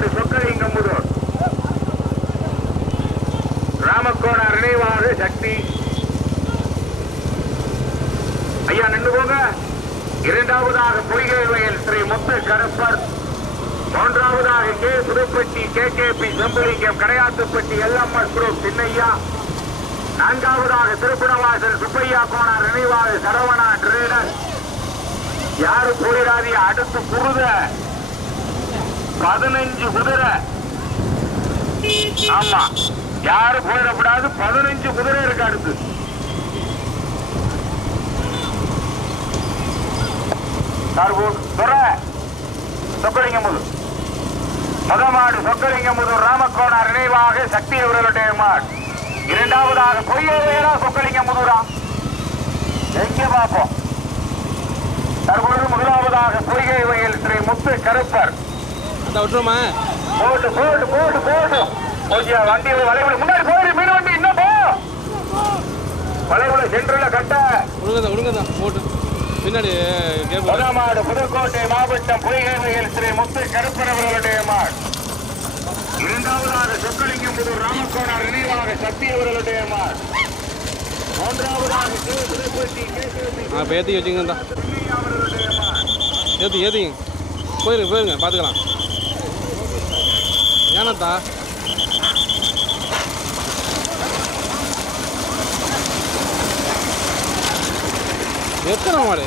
முதமாடு சொக்கலிங்கமுதூர் ராமக்கோணார் நினைவாக சக்தி ஐயா நின்று போங்க. இரண்டாவதாக பொய்கை வயல் ஸ்ரீ முத்து கருப்பர், மூன்றாவதாக K Pudupatti KKP Sembalingam Kadayathupatti LMS group Chinnaiya, நான்காவதாக திருப்புணவாசல் சுப்பையா கோனார் நினைவாக சரவணா ட்ரேடர். யாரு போயிடாதீ, அடுத்து குருத 15 குதிரை. ஆமா, யாரு போயிடக்கூடாது, 15 குதிரை இருக்கு அடுத்து. சொக்கலிங்கமுதூர் முதமாடு சொக்கலிங்கமுதூர் ராமக்கோணார் நினைவாக சக்தி அவர்களுடைய மாடு. இரண்டாவதாக பொய்யவேடா சொக்கலிங்கமுதூரா எங்கே பார்ப்போம். தற்பொழுது முதலாவதாக பொய்கை வயல் ஸ்ரீ முத்து கருப்பர். போட்டு போட்டு போட்டு போட்டு கொஞ்சம் வண்டி வளைவுல முன்னாடி போயிரு. மீன் வண்டி இன்னும் போ வளைவுல சென்றுல கட்ட போட்டு பின்னாடி. முதமாடு புதுக்கோட்டை மாவட்டம் பொய்கை வயல் ஸ்ரீ முத்து கருப்பர் அவர்களுடைய மாடு. இரண்டாவதாக சொக்கலிங்கமுதூர் ராமக்கோணார் நினைவாக சக்தி அவர்களுடைய மாடு. மூன்றாவதாக ஏற்றி வச்சுங்க. ஏற்றிங்க போயிருங்க பார்த்துக்கலாம். ஏனத்தா எத்தனை மாடு?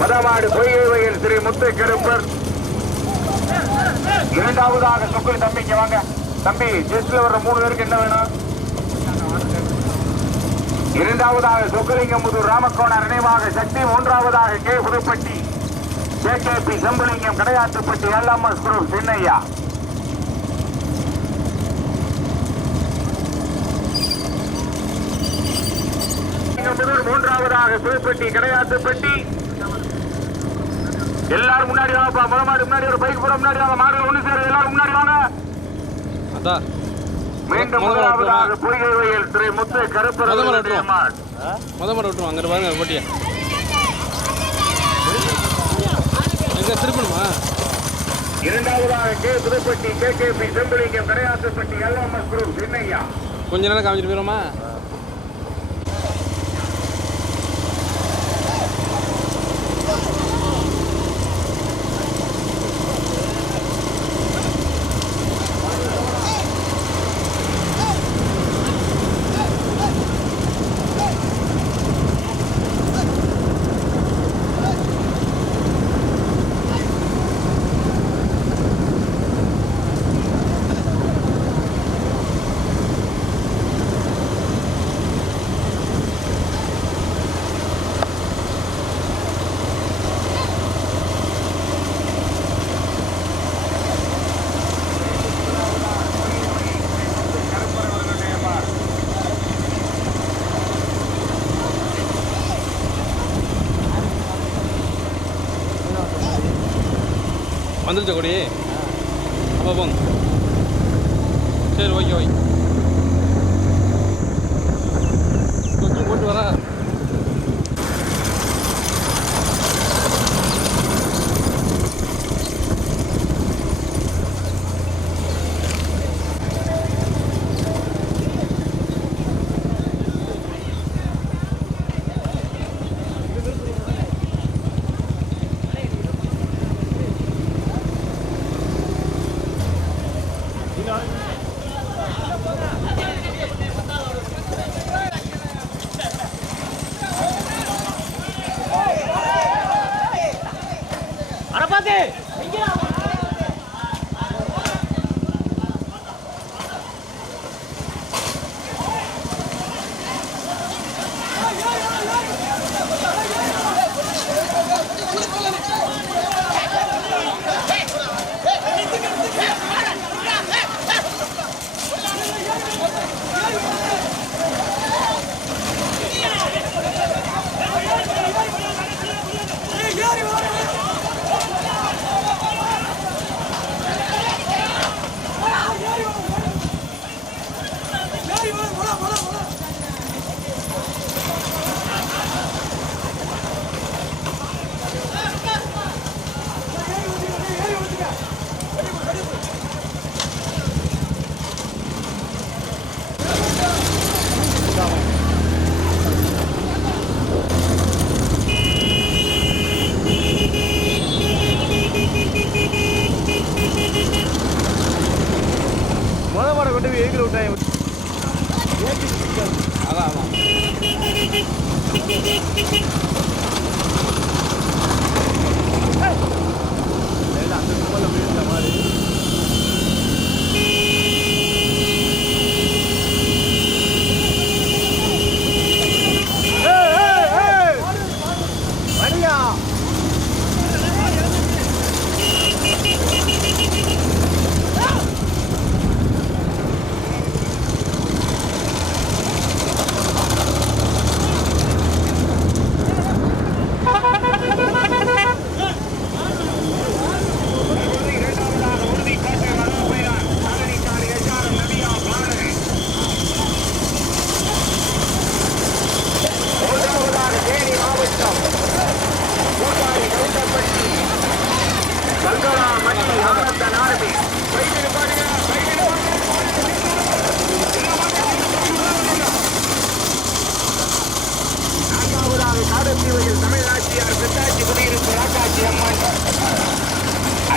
மதமாடு பொய்கை வயல் ஸ்ரீ முத்து கருப்பர். இரண்டாவதாக சொக்குலி. தம்பிங்க வாங்க தம்பி. ஜெஸ்ட்ல வர்ற 3 பேருக்கு என்ன வேணும்? இரண்டாவதாக சொக்கலிங்கமுதூர் ராமக்கோணர் நினைவாக சக்தி. மூன்றாவதாக K Pudupatti KKP Sembulingam Kadaiyatruppatti LMS group Chinnaiya. மூன்றாவதாக புதுப்பட்டி கடையாற்றுப்பட்டி. எல்லாரும் முன்னாடி வாங்கப்பா. முதமாடு முன்னாடி ஒரு பைக் போட முன்னாடி வாங்க. மாடு ஒண்ணு சேர எல்லாரும் முன்னாடி வாங்க. அதான் மீண்டும் முதலாவதாக பொய்கை வயல் ஸ்ரீ முத்து கருப்பர். மொத மாடு விட்டுருவோம். அங்கே பாருங்க போட்டியா எங்க திருப்பணுமா? இரண்டாவதாக K Pudupatti KKP Sembulingam Kadaiyatruppatti LMS group Chinnaiya. கொஞ்ச நேரம் காமிச்சிட்டு போயிடுமா? வந்துருச்ச கொடி. அப்போ போங்க. சரி ஓகே ஓகே. கொஞ்சம் போட்டு வரா.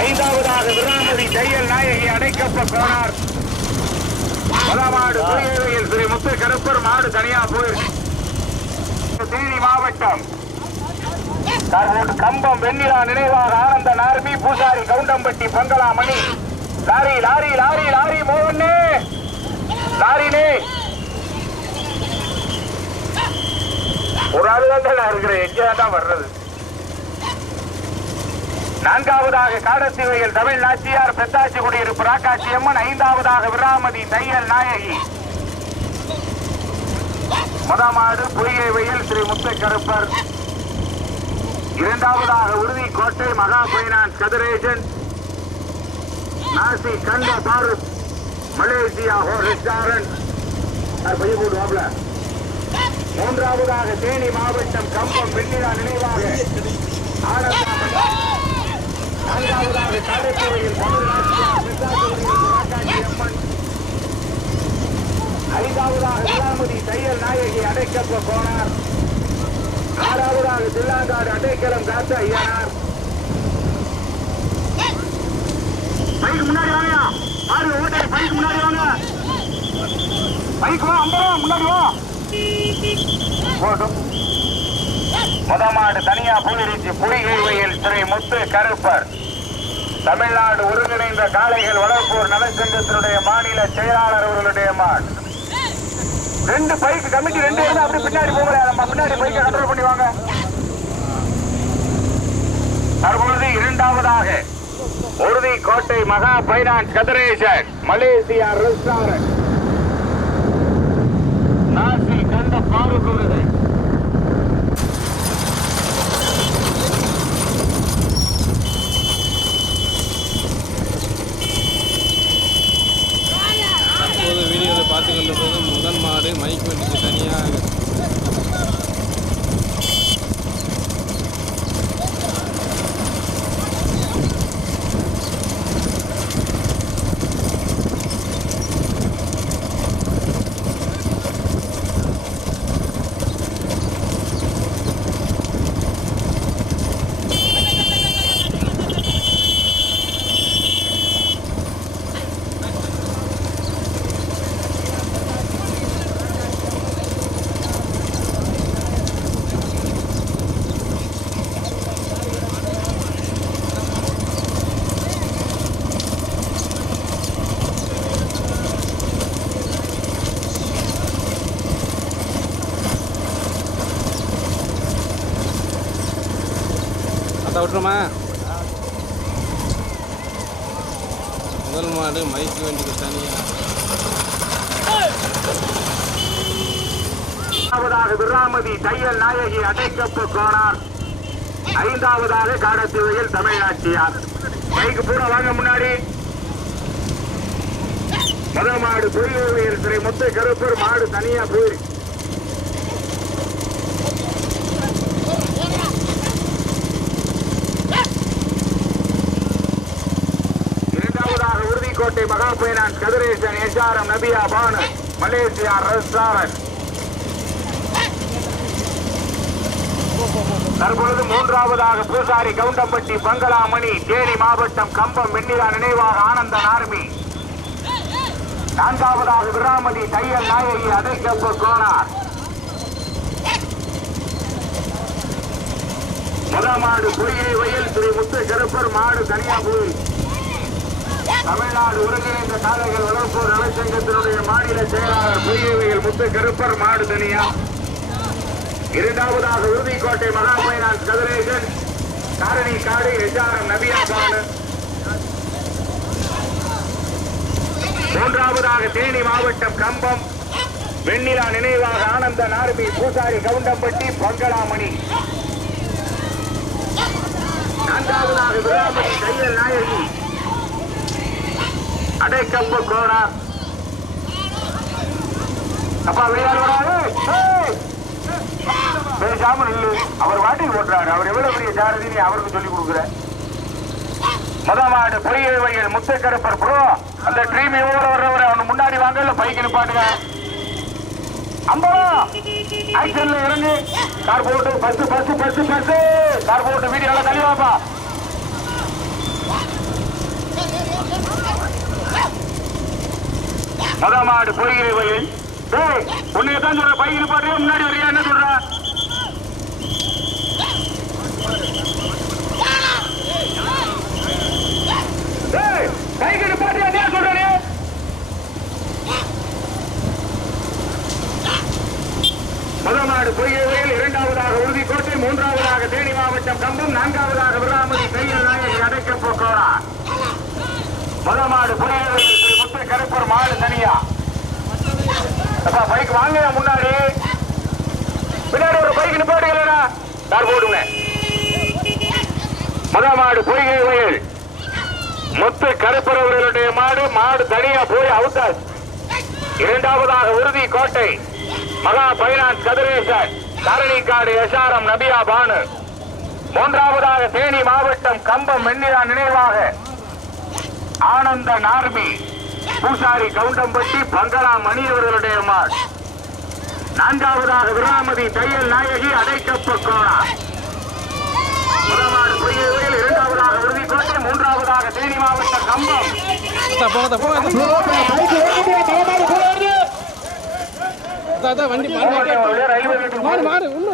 ஐந்தாவதாக விராமதி தையல் நாயகி அடைக்கப்ப போனார். பலமாடு பொய்கையில் ஸ்ரீ முத்து கருப்பர். மாடு தனியா போயிருக்கு. தேனி மாவட்டம் கம்பம் வெண்ணிலா நினைவாக ஆனந்த நார்மி பூசாரி கவுண்டம்பட்டி பங்களாமணி லாரி லாரி லாரி லாரி மோகனே லாரினே ஒரு ஆளுதான் நான் இருக்கிறேன். எங்கேதான் வர்றது? நான்காவதாக காடத்திவையில் தமிழ் நாச்சியார் பெத்தாச்சி குடியிருப்பு ராக்காட்சி அம்மன். ஐந்தாவதாக விராமதி தையல் நாயகி. முதமாடு பொய்கை வயல் ஸ்ரீ முத்துக்கருப்பர். இரண்டாவதாக உறுதி கோட்டை மகா பைனான்ஸ் கதிரேசன். நாசி கண்ட பாரத் மலேசியா ரெஸ்டாரண்ட். மூன்றாவதாக தேனி மாவட்டம் கம்பம் வெண்ணிலா நினைவாக நான்காவதாக காரைக்குடியில் தமிழ்நாட்டின். ஐந்தாவதாக விலாமதி தையல் நாயகி அடைக்கப்ப போனார். ஆறாவதாக தில்லாங்காடு அடைக்கலம் காத்த ஐயனார். பைக்கு முன்னாடி வாங்க. ஆறு ஓட்டை பைக்கு முன்னாடி வாங்க. பைக்கு வா, அந்த முன்னாடி வா. முதமாடு தனியா புலிரிச்சி பொய்கை வயல் ஸ்ரீ முத்து கருப்பர். தமிழ்நாடு ஒருங்கிணைந்த காளைகள் வளர்ப்போர் நலச்சங்கத்தினுடைய மாநில செயலாளர் அவர்களுடைய மாடு. ரெண்டு பைக்கு கமிட்டி ரெண்டு இருந்தா அப்படி பின்னாடி போகல. நம்ம பின்னாடி பைக்கை கண்ட்ரோல் பண்ணி வாங்க. தற்பொழுது இரண்டாவதாக உறுதி கோட்டை மகா பைனான்ஸ் கதிரேசன் மலேசியா ரெஸ்டாரண்ட். நாசி கண்ட பாருக்குறது. தற்போது வீடியோவில் பார்த்து கொண்டிருப்பது முதல் மாடு மைக் வண்டிக்கு தனியாக. அதை விட்டுருமா? முதல் மாடு மைக்கு வண்டிக்கு தனியாக. விராமதி தையல் நாயகி அடைக்கப்ப கோனார். ஐந்தாவதாக காடத்திவையில் தமிழ்நாட்டியார். பைக்கு பூரா வாங்க முன்னாடி. முதல் மாடு பொய்கையில் ஸ்ரீ முத்து கருப்பர். மாடு தனியா போய். கோட்டை மகா பைனான்ஸ் கதிரேசன் எஸ்ஆர்எம் நபியா பானு மலேசியா ரெஸ்டாரண்ட். தற்பொழுது மூன்றாவதாக பூசாரி கவுண்டம்பட்டி பங்களாமணி தேனி மாவட்டம் கம்பம் வெண்ணிலா நினைவாக ஆனந்த நார்மி. நான்காவதாக விராமதி தையல் நாயகி அடைக்கப்ப கோனார். முதமாடு பொய்கை வயல் ஸ்ரீ முத்து கருப்பர். மாடு தனியாபூர். தமிழ்நாடு ஒருங்கிணைந்த காளைகள் வளர்ப்போர் நலச்சங்கத்தினுடைய மாநில செயலாளர் பொய்கை வயல் முத்து கருப்பர். மாடு தனியா. இரண்டாவதாக உறுதிக்கோட்டை மகா பைனான்ஸ் கதிரேசன். காரணி காடு எஸ்ஆர்எம் நபியா பானு. மூன்றாவதாக தேனி மாவட்டம் கம்பம் வெண்ணிலா நினைவாக ஆனந்த நார்மி பூசாரி கவுண்டம்பட்டி பங்களாமணி. நான்காவதாக விராமதி தையல் நாயகி அடைக்கப்ப கோனார். அப்பா விளையாடுறாரு. பேசாம நில்லு. அவர் வாட்டில் ஓட்டுறாரு. அவர் எவ்வளவு பெரிய சாரதி நீ அவருக்கு சொல்லிக் கொடுக்குற. முதமாடு பொய்கை வயல் முத்துக்கருப்பர். ப்ரோ அந்த ட்ரீம் எவ்வளவு வர்றவரை அவனு முன்னாடி வாங்க. இல்ல பைக்கு நிப்பாட்டுங்க. அம்பா ஆக்சன்ல இறங்கு. கார் போட்டு bus bus bus bus car போட்டு வீடியோல தள்ளிவாப்பா. முதமாடு பொய்கை வயல். உன்னையதான் சொல்ற பைக்கு நிப்பாட்டு. முன்னாடி வரையா என்ன சொல்ற? மாவட்டம் கம்பம். நான்காவதாக விராமதி கையில் நாயகி அடைக்க போக்கோரா. முதமாடு புரியவில்லை ஸ்ரீ முத்து கருப்பர் மாடு தனியா. அப்பா பைக் வாங்க முன்னாடி. பின்னாடி ஒரு பைக் நிப்பாட்டுங்களா யார் போடுங்க. முதமாடு பொய்கை வயல் முத்து கருப்பர் அவர்களுடைய மாடு. மாடு தனியா போய் அவுத்தார். இரண்டாவதாக உறுதி கோட்டை மகா பைனான்ஸ் கதிரேசன் காரணிக்காடு எஸ்ஆர்எம் நபியா பானு. மூன்றாவதாக தேனி மாவட்டம் கம்பம் வெண்ணிலா நினைவாக ஆனந்த நார்மி பூசாரி கவுண்டம்பட்டி பங்களா மணி அவர்களுடைய மாடு. நான்காவதாக விராமதி தையல் நாயகி அடைக்கப்ப கோணா. முதலாவது பொய்கையில், இரண்டாவதாக உறுதிக்கோட்டை, மூன்றாவதாக தேனி மாவட்டம் கம்பம். வண்டி மாறு உள்ள